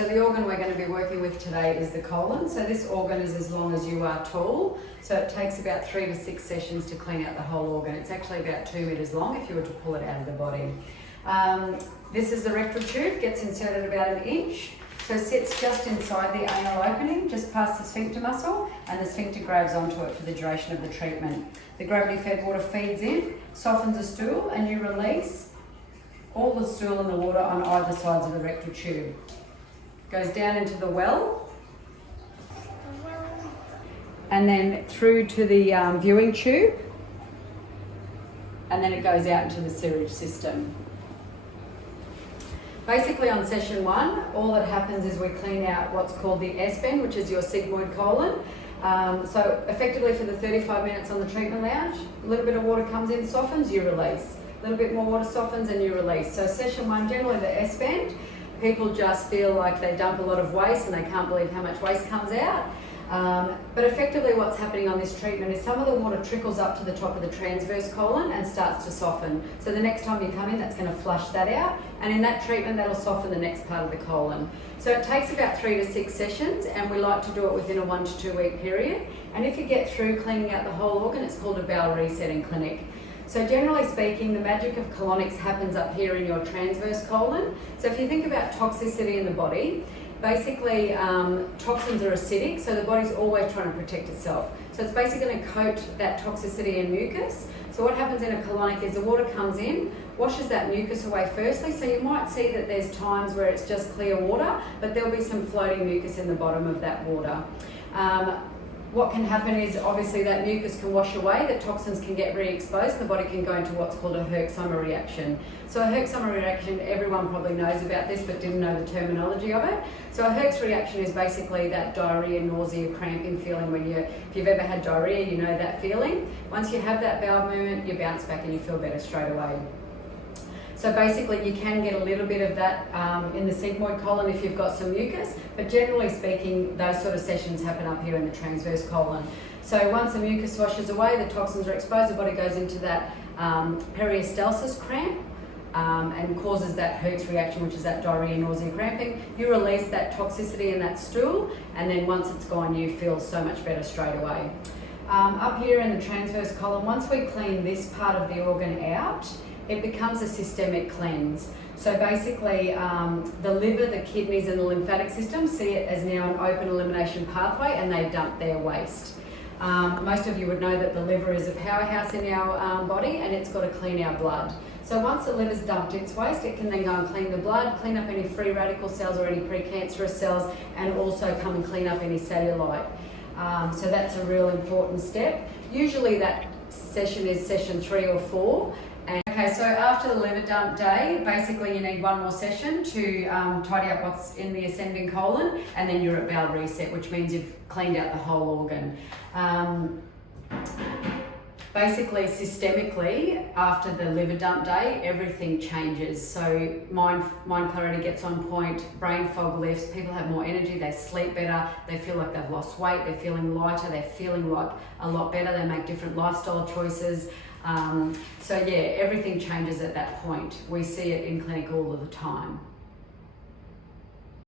so the organ we're going to be working with today is the colon. So this organ is as long as you are tall. So it takes about 3 to 6 sessions to clean out the whole organ. It's actually about 2 meters long if you were to pull it out of the body. This is the rectal tube, gets inserted about 1 inch. So it sits just inside the anal opening, just past the sphincter muscle, and the sphincter grabs onto it for the duration of the treatment. The gravity-fed water feeds in, softens the stool, and you release all the stool and the water on either sides of the rectal tube. Goes down into the well, and then through to the viewing tube, and then it goes out into the sewage system. Basically on session 1, all that happens is we clean out what's called the S-bend, which is your sigmoid colon. So effectively for the 35 minutes on the treatment lounge, a little bit of water comes in, softens, you release. A little bit more water softens and you release. So session 1, generally the S-bend, people just feel like they dump a lot of waste and they can't believe how much waste comes out. But effectively what's happening on this treatment is some of the water trickles up to the top of the transverse colon and starts to soften. So the next time you come in, that's going to flush that out, and in that treatment that'll soften the next part of the colon. So it takes about 3 to 6 sessions, and we like to do it within a 1 to 2 week period. And if you get through cleaning out the whole organ, it's called a bowel resetting clinic. So generally speaking, the magic of colonics happens up here in your transverse colon. So if you think about toxicity in the body, basically toxins are acidic, so the body's always trying to protect itself. So it's basically going to coat that toxicity in mucus. So what happens in a colonic is the water comes in, washes that mucus away firstly, so you might see that there's times where it's just clear water, but there'll be some floating mucus in the bottom of that water. What can happen is obviously that mucus can wash away, the toxins can get re-exposed, the body can go into what's called a Herxheimer reaction. So a Herxheimer reaction, everyone probably knows about this but didn't know the terminology of it. So a Herx reaction is basically that diarrhea, nausea, cramping feeling when if you've ever had diarrhea, you know that feeling. Once you have that bowel movement, you bounce back and you feel better straight away. So basically you can get a little bit of that in the sigmoid colon if you've got some mucus, but generally speaking, those sort of sessions happen up here in the transverse colon. So once the mucus washes away, the toxins are exposed, the body goes into that peristalsis cramp and causes that Herx reaction, which is that diarrhea, nausea, cramping. You release that toxicity in that stool, and then once it's gone, you feel so much better straight away. Up here in the transverse colon, once we clean this part of the organ out, it becomes a systemic cleanse. So basically the liver, the kidneys and the lymphatic system see it as now an open elimination pathway, and they dump their waste. Most of you would know that the liver is a powerhouse in our body, and it's got to clean our blood. So once the liver's dumped its waste, it can then go and clean the blood, clean up any free radical cells or any precancerous cells, and also come and clean up any cellulite. So that's a real important step. Usually that session is session 3 or 4. Okay, so after the liver dump day, basically you need 1 more session to tidy up what's in the ascending colon, and then you're at bowel reset, which means you've cleaned out the whole organ. Basically, systemically, after the liver dump day, everything changes. So mind clarity gets on point, brain fog lifts, people have more energy, they sleep better, they feel like they've lost weight, they're feeling lighter, they're feeling like a lot better, they make different lifestyle choices. So yeah, everything changes at that point. We see it in clinic all of the time.